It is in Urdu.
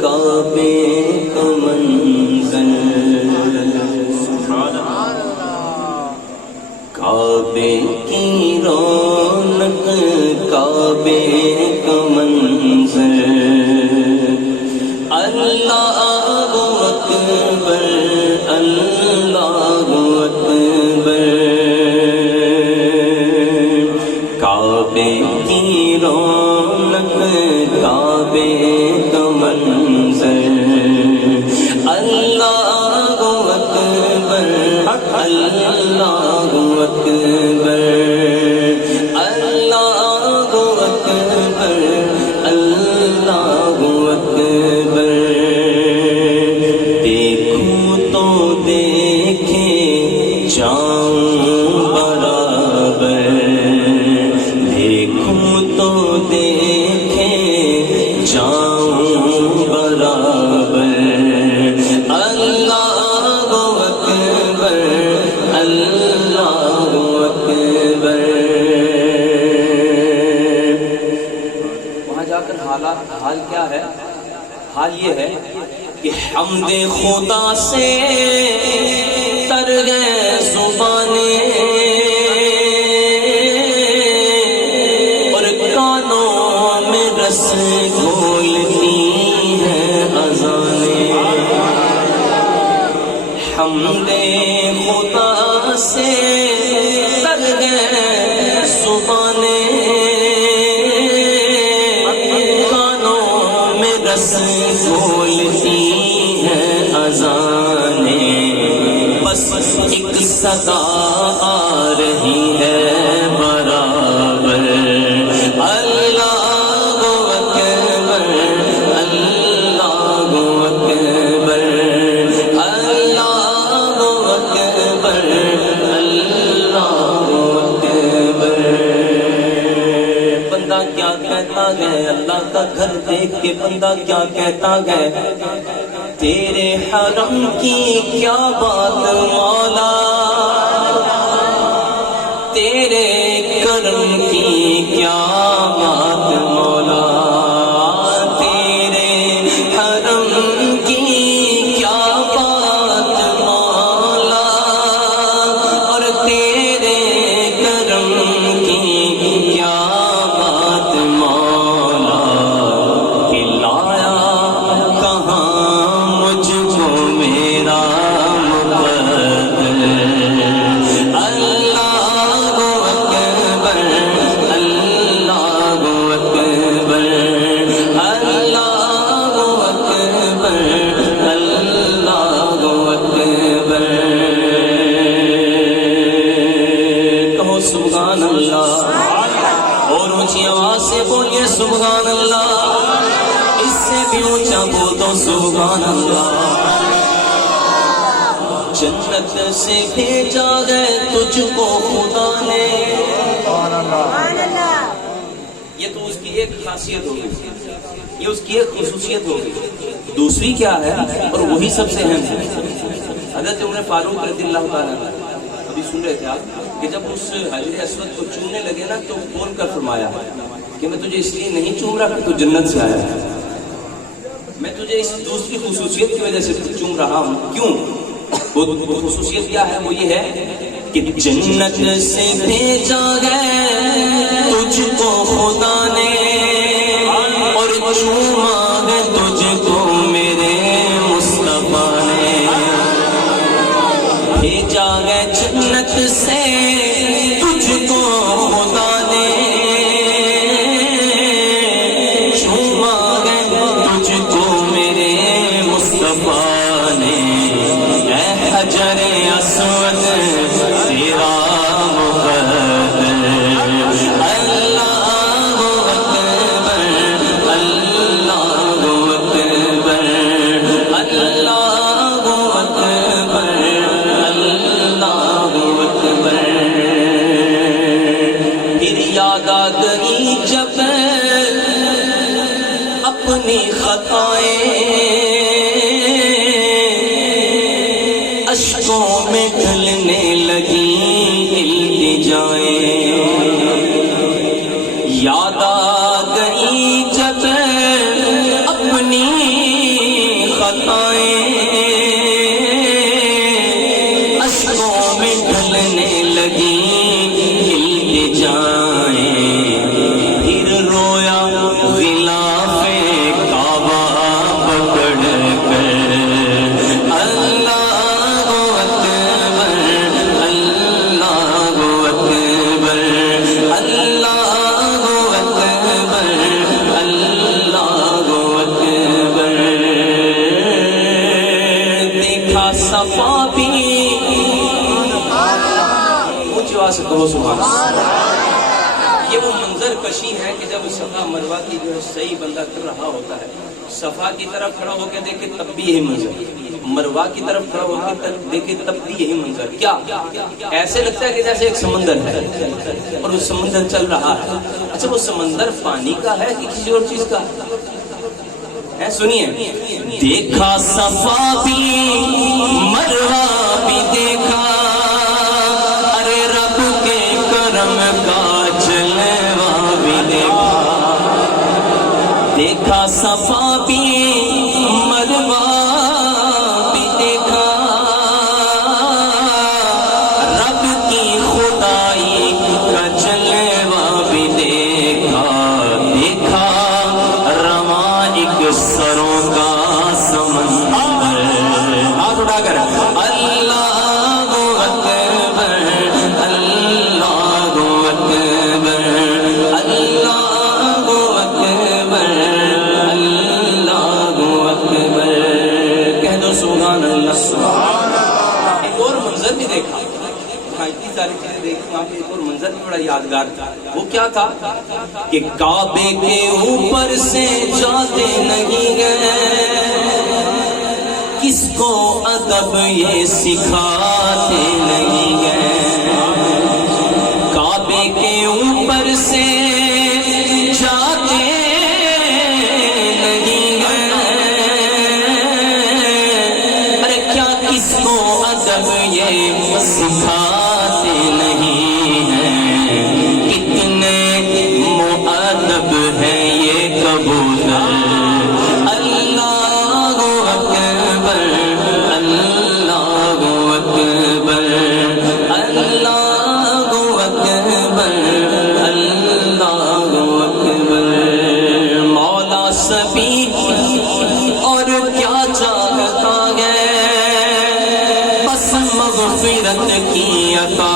کعبے کا منظر، کعبے کی رونق، کعبے کا منظر، اللہ اکبر، اللہ اکبر، کعبے کی رونق، کعبے کا منظر، اللہ اکبر، اللہ اکبر، اللہ اکبر، اللہ اکبر، دیکھوں تو دیکھے جاؤں برابر، دیکھوں تو دیکھے جاؤں برابر، اللہ اکبر، اللہ اکبر۔ وہاں جا کر حال کیا ہے؟ حال یہ ہے کہ حمد خدا سے تر گئے زبانیں، اور کانوں میں رس گھولتی ہیں اذانیں، حمد خدا سے تر گئے زبانیں، رس گھولتی ہیں اذانیں، بس ایک صدا آ رہی ہے برابر، اللہ اکبر، اللہ اکبر، اللہ اکبر، اللہ اکبر۔ بندہ کیا کہتا ہے اللہ کا گھر دیکھ کے، بندہ کیا کہتا ہے تیرے حرم کی کیا بات مولا، تیرے کرم کی کیا بات مولا، تیرے حرم کی کیا بات مولا، اور تیرے کرم کی کیا بات مولا، کہ لایا کہاں مجھ کو میرا مقدر، اللہ اکبر، اللہ اکبر، اللہ اکبر، اللہ اکبر۔ کہو سبحان اللہ، اور اونچی آواز سے بولیے سبحان اللہ، اس سے بھی اونچا بول دو سبحان اللہ۔ جنت سے بھیجا ہے تجھ کو خدا نے، یہ تو اس کی ایک خاصیت ہوگی، یہ اس کی ایک خصوصیت ہوگی۔ دوسری کیا ہے، اور وہی سب سے اہم ہے، حضرت عمر فاروق رضی اللہ تعالیٰ ابھی سن رہے تھے آپ کہ جب اس حجر اسود کو چومنے لگے نا تو بول کر فرمایا کہ میں تجھے اس لیے نہیں چوم رہا کہ تو جنت سے آیا ہے، میں تجھے اس دوسری خصوصیت کی وجہ سے چوم رہا ہوں۔ کیوں؟ وہ خصوصیت کیا ہے؟ وہ یہ ہے کہ جنت سے بھیجا ہے تجھ کو خدا نے، اور چوما ہے تجھ کو میرے مصطفیٰ نے، بھیجا ہے جنت سے تجھ کو خدا نے، چوما ہے تجھ کو میرے مصطفیٰ نے، اے حجر اسود تیرا مقدر، اللہ اکبر، اللہ اکبر، اللہ اکبر، اللہ اکبر۔ پھر یاد آ گئی جب اپنی خطائیں، اشکوں میں ڈھلنے لگی التجائیں، یاد آ گئی جب کہو سبحان اللہ۔ یہ وہ منظر کشی ہے کہ جب صفا مروہ کی جو ہے صحیح بندہ کر رہا ہوتا ہے، صفا کی طرف کھڑا ہو کے دیکھے تب بھی یہی منظر، مروہ کی طرف کھڑا ہو کے دیکھے تب بھی یہی منظر۔ کیا ایسے لگتا ہے کہ جیسے ایک سمندر ہے اور وہ سمندر چل رہا ہے۔ اچھا وہ سمندر پانی کا ہے کہ کسی اور چیز کا ہے؟ سنیے، دیکھا صفا بھی مروہ بھی دیکھا، ارے رب کے کرم کا جلوہ بھی دیکھا، دیکھا صفا بھی مروہ بھی دیکھا، رب کی خدائی کا جلوہ بھی دیکھا، دیکھا رواں ایک سروں کا سمندر، ہاتھ اٹھا کر اللہ اکبر اللہ اکبر اللہ اکبر اللہ اکبر، کہہ دو سبحان اللہ سبحان اللہ۔ ایک اور منظر بھی دیکھا، اتنی ساری چیزیں دیکھی، وہاں پہ ایک اور منظر بھی بڑا یادگار تھا۔ وہ کیا تھا کہ کعبے کے اوپر سے جاتے نہیں گئے، کس کو ادب یہ سکھاتے نہیں گئے، کعبے کے اوپر سے جاتے نہیں گئے، ارے کیا کس کو ادب یہ سکھاتے نہیں ہیں، کتنے مؤدب ہیں یہ کبوتر، اللہ اکبر اللہ اکبر اللہ اکبر اللہ اکبر، مولا سبھی اور کیا چاہتا ہے، بس مغفرت کی عطا